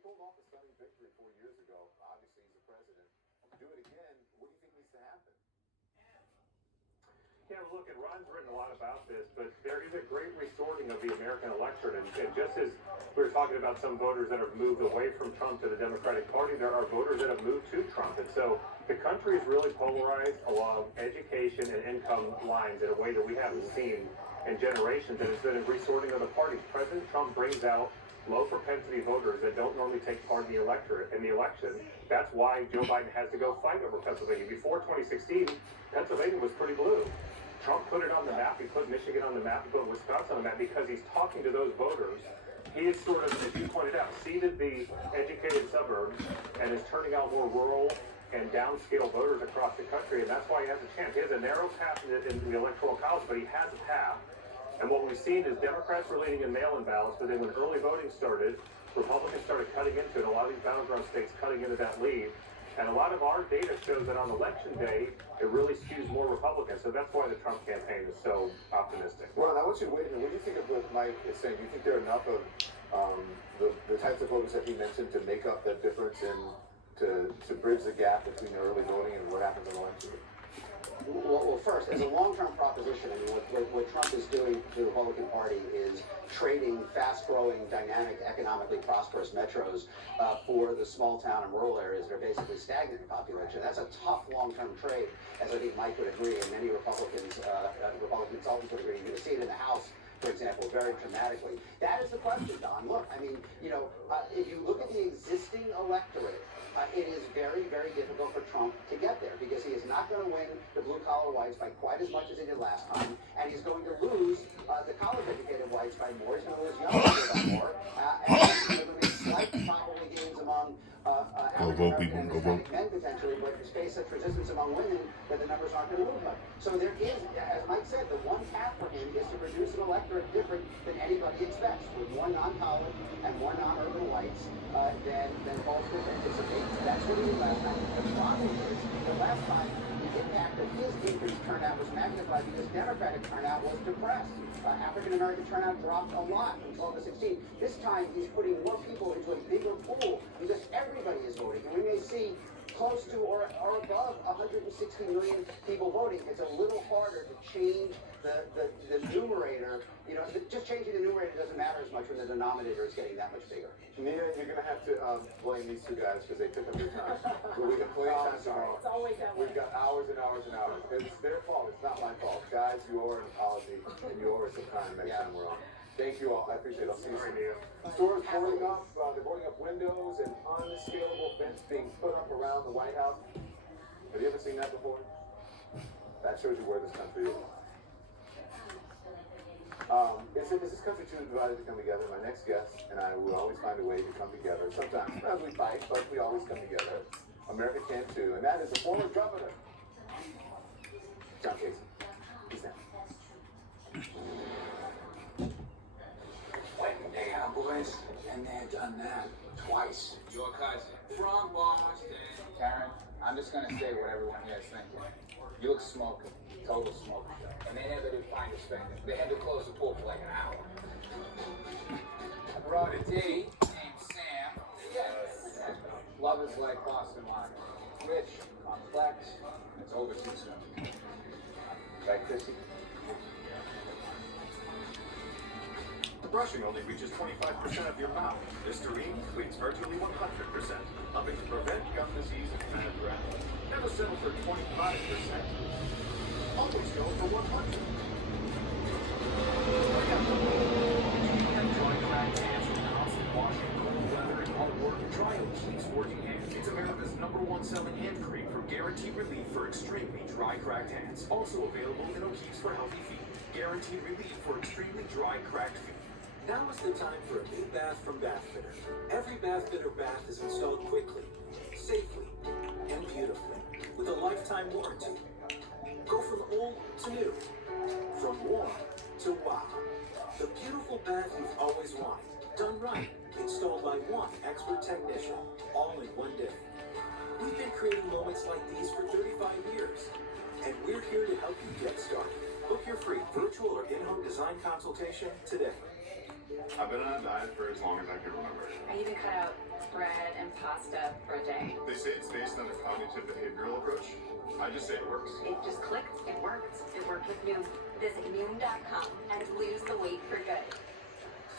pulled off a stunning victory 4 years ago. Obviously, he's the president. Do it again. What do you think needs to happen? Yeah, well, look, and Ron's written a lot about this, but there is a great resorting of the American electorate. And just as we were talking about some voters that have moved away from Trump to the Democratic Party, there are voters that have moved to Trump. And so the country is really polarized along education and income lines in a way that we haven't seen in generations. And it's been a resorting of the parties. President Trump brings out low propensity voters that don't normally take part in the electorate in the election. That's why Joe Biden has to go fight over Pennsylvania. Before 2016, Pennsylvania was pretty blue. Trump put it on the map. He put Michigan on the map. He put Wisconsin on the map because he's talking to those voters. He is sort of, as you pointed out, seeded the educated suburbs and is turning out more rural and downscale voters across the country, and that's why he has a chance. He has a narrow path in the Electoral College, but he has a path. And what we've seen is Democrats were leading in mail-in ballots, but then when early voting started, Republicans started cutting into it. A lot of these battleground states cutting into that lead. And a lot of our data shows that on election day, it really skews more Republican. So that's why the Trump campaign is so optimistic. Ron, I want you to wait a minute. What do you think of what Mike is saying? Do you think there are enough of the types of voters that he mentioned to make up that difference and to bridge the gap between the early voting and what happens in election? Well, first, as a long-term proposition, I mean, what Trump is doing to the Republican Party is trading fast-growing, dynamic, economically prosperous metros for the small-town and rural areas that are basically stagnant in population. That's a tough long-term trade, as I think Mike would agree, and many Republican consultants would agree. You're going to see it in the House, for example, very dramatically. That is the question, Don. Look, I mean, if you look at the existing electorate, it is very, very difficult for Trump to get there because he is not going to win the blue-collar whites by quite as much as he did last time, and he's going to lose the college-educated whites by more. He's going to lose young people by more, and he's going to make slight probably gains among African-American and Hispanic men potentially, but face such resistance among women that the numbers aren't going to move much. So there is, as Mike said, the one path for him is to produce an electorate different than anybody expects, with more non-college and more non-urban whites than pollsters anticipate. That's what he did last time. The problem is the last time the impact of his increased turnout was magnified because Democratic turnout was depressed. African-American turnout dropped a lot from 12 to 16. This time he's putting more people into a bigger pool because everybody is voting. And we may see close to or above 160 million people voting. It's a little harder to change the numerator. Just changing the numerator doesn't matter as much when the denominator is getting that much bigger. Nia, you're going to have to blame these two guys because they took up your time. But we have plenty of time tomorrow. It's always that way. We've got hours and hours and hours. It's their fault. It's not my fault. Guys, you owe an apology, and you owe us some time next time we're on. Thank you all. I appreciate it. I'll see you soon. Stores boarding up. They're boarding up windows and unscalable fence being put up around the White House. Have you ever seen that before? That shows you where this country is. Is this country too divided to come together? My next guest and I will always find a way to come together. Sometimes we fight, but we always come together. America can too, and that is the former governor, John Casey. He's now. Wedding day, huh, boys? And they've done that twice. Your cousin from Boston. Karen, I'm just gonna say what everyone here is thinking. You look smoking. Total smoke show. And they never did find a spender. They had to close the pool for like an hour. I brought a date named Sam. Yes. Love is like Boston wine. Rich, complex, and it's over too soon. Right, Chrissy? The brushing only reaches 25% of your mouth. Listerine cleans virtually 100%, helping to prevent gum disease and bad breath. Never settle for 25%. Always go for 100. Dry cracked hands from constant washing, cold weather, and hard work. Try O'Keefe's Working Hands. It's America's #1 selling hand cream for guaranteed relief for extremely dry, cracked hands. Also available in O'Keefe's for healthy feet. Guaranteed relief for extremely dry, cracked feet. Now is the time for a new bath from Bathfitter. Every Bathfitter bath is installed quickly, safely, and beautifully, with a lifetime warranty. Go from old to new, from warm to wow. The beautiful bath you've always wanted, done right, installed by one expert technician, all in one day. We've been creating moments like these for 35 years, and we're here to help you get started. Book your free virtual or in-home design consultation today. I've been on a diet for as long as I can remember. I even cut out bread and pasta for a day. They say it's based on a cognitive behavioral approach. I just say it works. It just clicked. It worked. It worked with Noom. Visit Noom.com and lose the weight for good.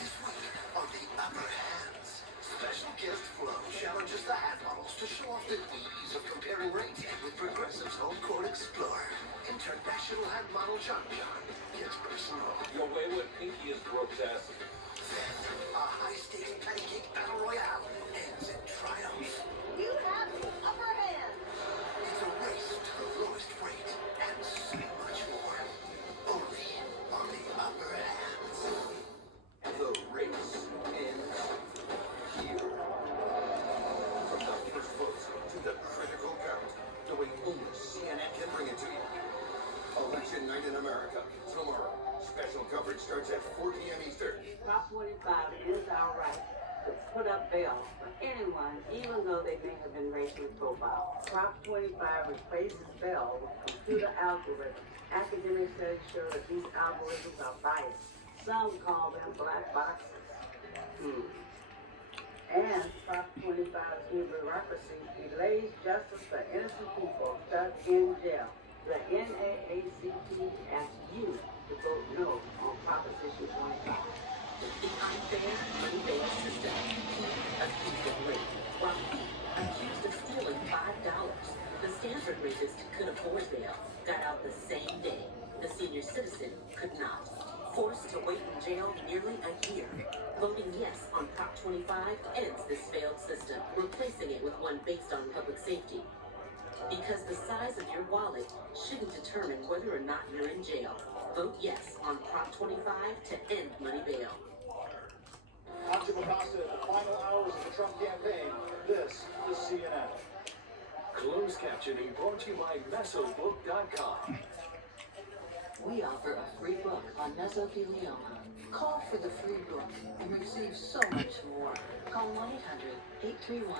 This week on the Upper Hands, special guest Flo challenges the hand models to show off the ease of comparing rates with Progressive's Home Court Explorer. International hand model John gets personal. Your wayward pinky is grotesque. Then, a high-stakes pancake battle royale ends in triumph. You have the upper hand. It's a race to the lowest rate and so much more. Only on the Upper Hands. The race ends here. From the first vote to the critical count, the way only CNN can bring it to you. Election Night in America, tomorrow. Special coverage starts at 4 p.m. Eastern. Prop 25 is our right to put up bail for anyone, even though they may have been racially profiled. Prop 25 replaces bail with computer algorithms. Academic studies show that these algorithms are biased. Some call them black boxes. And Prop 25's new bureaucracy delays justice for innocent people stuck in jail. The NAACP asks you to vote no on Proposition 25. The unfair money bail system. He accused of rape, while he accused of stealing $5. The Stanford rapist could afford bail, got out the same day. The senior citizen could not. Forced to wait in jail nearly a year. Voting yes on Prop 25 ends this failed system, replacing it with one based on public safety. Because the size of your wallet shouldn't determine whether or not you're in jail. Vote yes on Prop 25 to end money bail. I'm Jim Acosta in the final hours of the Trump campaign. This is CNN. Closed captioning brought to you by Mesobook.com. We offer a free book on mesothelioma. Call for the free book and receive so much more. Call 1-800-831-3700.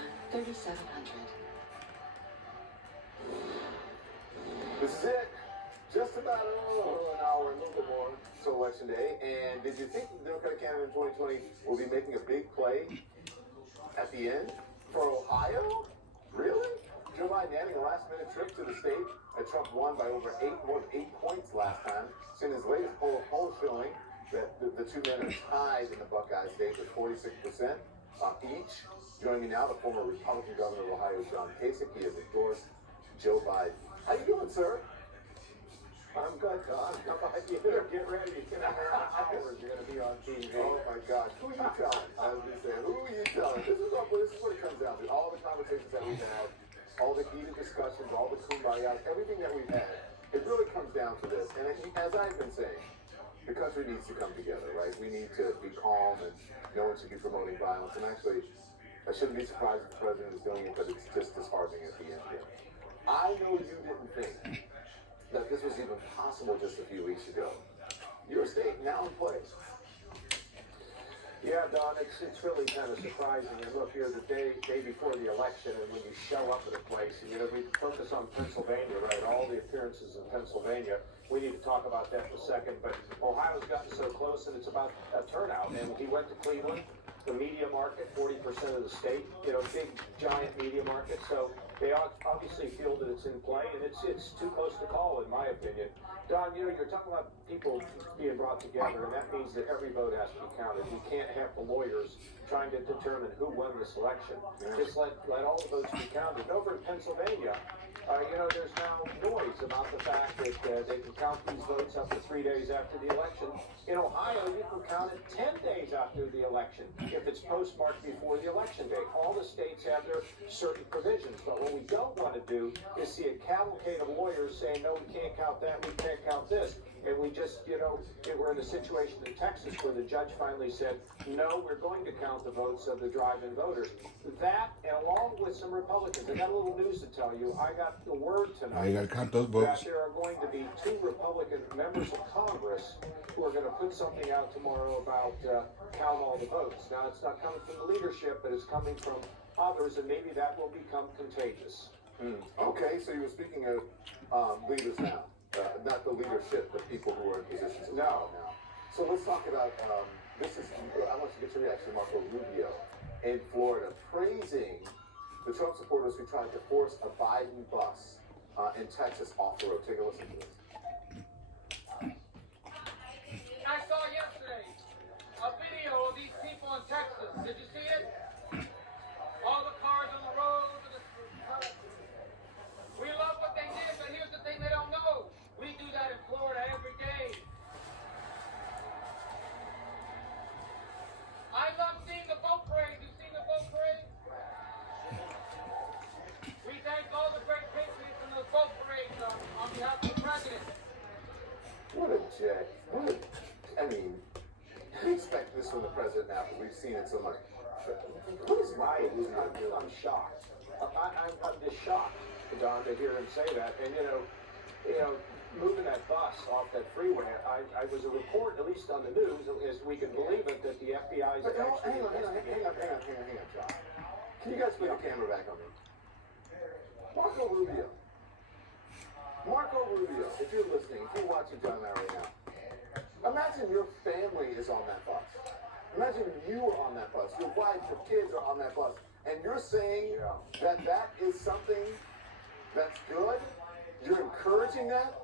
This is it. Just about an hour, a little bit more to Election Day. And did you think the Democratic candidate in 2020 will be making a big play at the end for Ohio? Really? Joe Biden adding a last-minute trip to the state. Trump won by more than 8 points last time. In his latest poll showing that the two men are tied in the Buckeye state with 46% each. Joining me now, the former Republican governor of Ohio, John Kasich. He has endorsed Joe Biden. How you doing, sir? I'm good, Don. How about you? Get ready. Get in hours. You're going to be on TV. Oh, my gosh. Who are you telling? I was going to say, who are you telling? This is what it comes down to. All the conversations that we've had, all the heated discussions, all the kumbayas, everything that we've had, it really comes down to this. And as I've been saying, the country needs to come together, right? We need to be calm, and no one should be promoting violence. And actually, I shouldn't be surprised if the president is doing it, but it's just disheartening at the end here. I know you didn't think that this was even possible just a few weeks ago. Your state now in place. Yeah, Don, it's really kind of surprising. And look, here the day before the election, and when you show up at a place, and we focus on Pennsylvania, right? All the appearances in Pennsylvania. We need to talk about that for a second. But Ohio's gotten so close, and it's about a turnout. And he went to Cleveland, the media market, 40% of the state. Big giant media market. So they obviously feel that it's in play, and it's too close to call, in my opinion. Don, you're talking about people being brought together, and that means that every vote has to be counted. We can't have the lawyers trying to determine who won this election. Just let all the votes be counted. Over in Pennsylvania, there's now noise about the fact that they can count these votes up to 3 days after the election. In Ohio, you can count it 10 days after the election if it's postmarked before the election day. All the states have their certain provisions, but what we don't want to do is see a cavalcade of lawyers saying, no, we can't count that, we can't count this. And we just, we're in a situation in Texas where the judge finally said, no, we're going to count the votes of the drive-in voters. That, and along with some Republicans, I got a little news to tell you. I got the word tonight you got to count those votes. That there are going to be 2 Republican members of Congress who are going to put something out tomorrow about count all the votes. Now, it's not coming from the leadership, but it's coming from others, and maybe that will become contagious. Okay, so you were speaking of leaders now. Not the leadership, but people who are in positions of power now. So let's talk about, I want to get your reaction, Marco Rubio. in Florida praising the Trump supporters who tried to force a Biden bus in Texas off the road. Take a listen to this. I saw yesterday a video of these people in Texas. Did you see it? All the cars on the road. We love what they did, but here's the thing they don't know. We do that in Florida every day. I love seeing the boat parade. You seen the boat parade? We thank all the great patriots in those boat parades on behalf of the president. What a jet. I mean, we expect this from the president now because we've seen it so much. What is my I'm shocked. I'm just shocked, Don, to hear him say that. And you know, moving that bus off that freeway, I was a report, at least on the news, as we can believe it, that the FBI is actually hang on, John. Can you guys put the camera back on me? Marco Rubio, if you're listening, if you're watching John and I right now, imagine your family is on that bus. Imagine you are on that bus. Your wife, your kids are on that bus. And you're saying that is something that's good? You're encouraging that?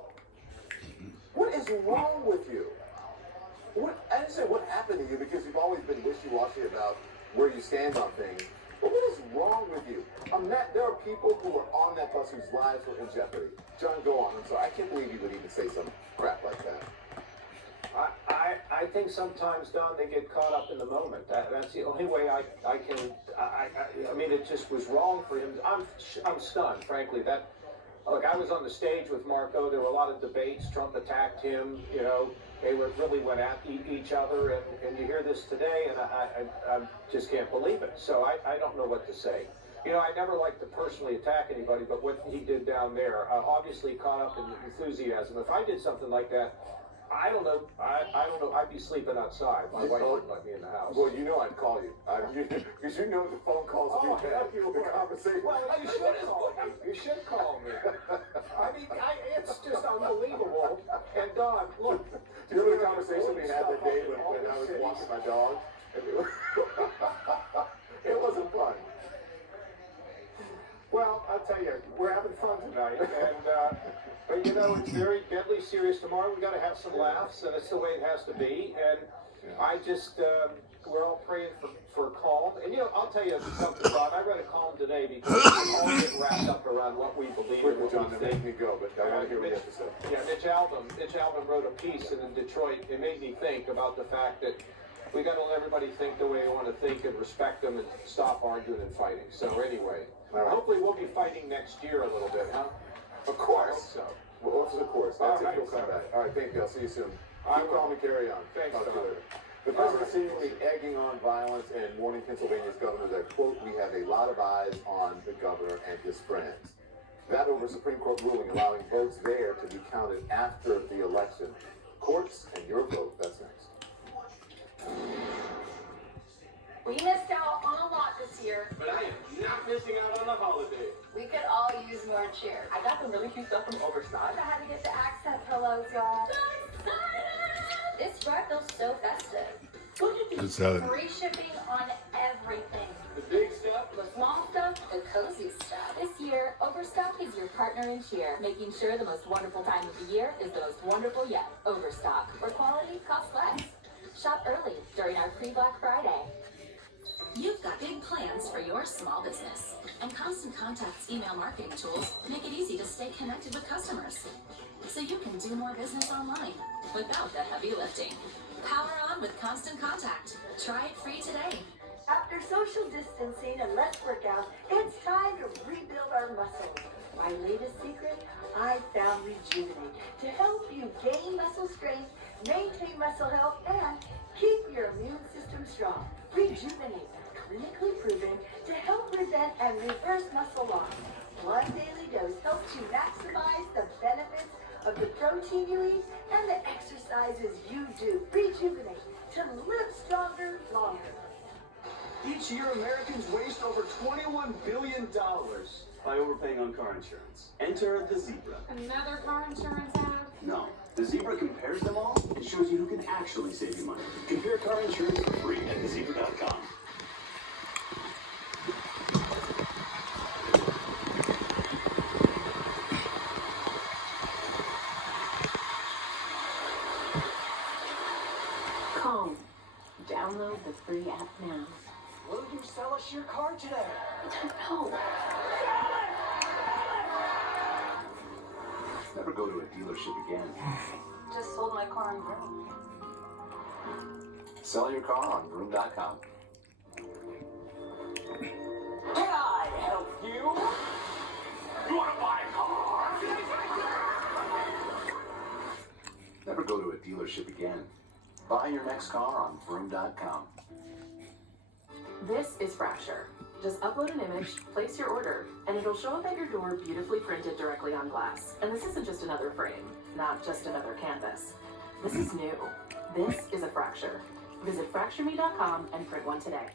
What is wrong with you? I didn't say what happened to you because you've always been wishy-washy about where you stand on things. But what is wrong with you? There are people who are on that bus whose lives were in jeopardy. John, go on. I'm sorry. I can't believe you would even say some crap like that. I think sometimes, Don, they get caught up in the moment. That's the only way I mean, it just was wrong for him. I'm stunned, frankly. Look, I was on the stage with Marco. There were a lot of debates. Trump attacked him. You know, they really went at each other. And you hear this today, and I just can't believe it. So I don't know what to say. You know, I never like to personally attack anybody, but what he did down there, obviously caught up in enthusiasm. If I did something like that, I don't know. I'd be sleeping outside. My wife wouldn't let me in the house. Well, you know I'd call you. Because you know the phone calls we've had, the conversation. Well, you should call me. You should call me. I mean, it's just unbelievable. And Don, look. Do you remember the conversation we had that day when I was walking my dog? It wasn't fun. Well, I'll tell you, we're having fun tonight, and but you know, it's very deadly serious tomorrow. We got to have some laughs, and it's the way it has to be. And I just, we're all praying for calm. And you know, I'll tell you something, Bob. I read a column today because we all get wrapped up around what we believe and what we think. Make me go, but I want to hear what you have to say. Yeah, Mitch Albom wrote a piece in Detroit. It made me think about the fact that we got to let everybody think the way they want to think and respect them and stop arguing and fighting. So anyway, hopefully we'll be fighting next year a little bit, huh? Of course. I hope so. Well, of course. That's if you'll come back. All right, thank you. I'll see you soon. Keep calm and carry on. Thanks, Talk to you later. The president seemingly egging on violence and warning Pennsylvania's governor that, quote, we have a lot of eyes on the governor and his friends. That over Supreme Court ruling allowing votes there to be counted after the election. Courts and your vote. That's next. We missed out on a lot this year. But I am not missing out on the holiday. We could all use more cheer. I got some really cute stuff from Overstock. I had to get the accent pillows, y'all. This spread feels so festive. Free shipping on everything. The big stuff, The small stuff, the cozy stuff. This year, Overstock is your partner in cheer, making sure the most wonderful time of the year is the most wonderful yet. Overstock, where quality costs less. Shop early during our pre-Black Friday. You've got big plans for your small business, and Constant Contact's email marketing tools make it easy to stay connected with customers, so you can do more business online without the heavy lifting. Power on with Constant Contact. Try it free today. After social distancing and less workout, it's time to rebuild our muscles. My latest secret, I found Rejuvenate to help you gain muscle strength, maintain muscle health, and keep your immune system strong. Rejuvenate, clinically proven to help prevent and reverse muscle loss. One daily dose helps you maximize the benefits of the protein you eat and the exercises you do. Rejuvenate to live stronger, longer. Each year, Americans waste over $21 billion by overpaying on car insurance. Enter the Zebra. Another car insurance ad? No. The Zebra compares them all and shows you who can actually save you money. Compare car insurance for free at thezebra.com. sell us your car today? I don't know. Never go to a dealership again. Just sold my car on Vroom. Sell your car on Vroom.com. Can I help you? You want to buy a car? Never go to a dealership again. Buy your next car on Vroom.com. This is Fracture. Just upload an image, place your order, and it'll show up at your door beautifully printed directly on glass. And this isn't just another frame, not just another canvas. This is new. This is a Fracture. Visit FractureMe.com and print one today.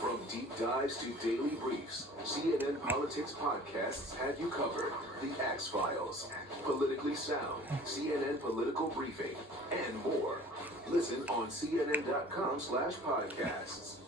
From deep dives to daily briefs, CNN Politics podcasts have you covered. The Axe Files, Politically Sound, CNN Political Briefing, and more. Listen on CNN.com/podcasts.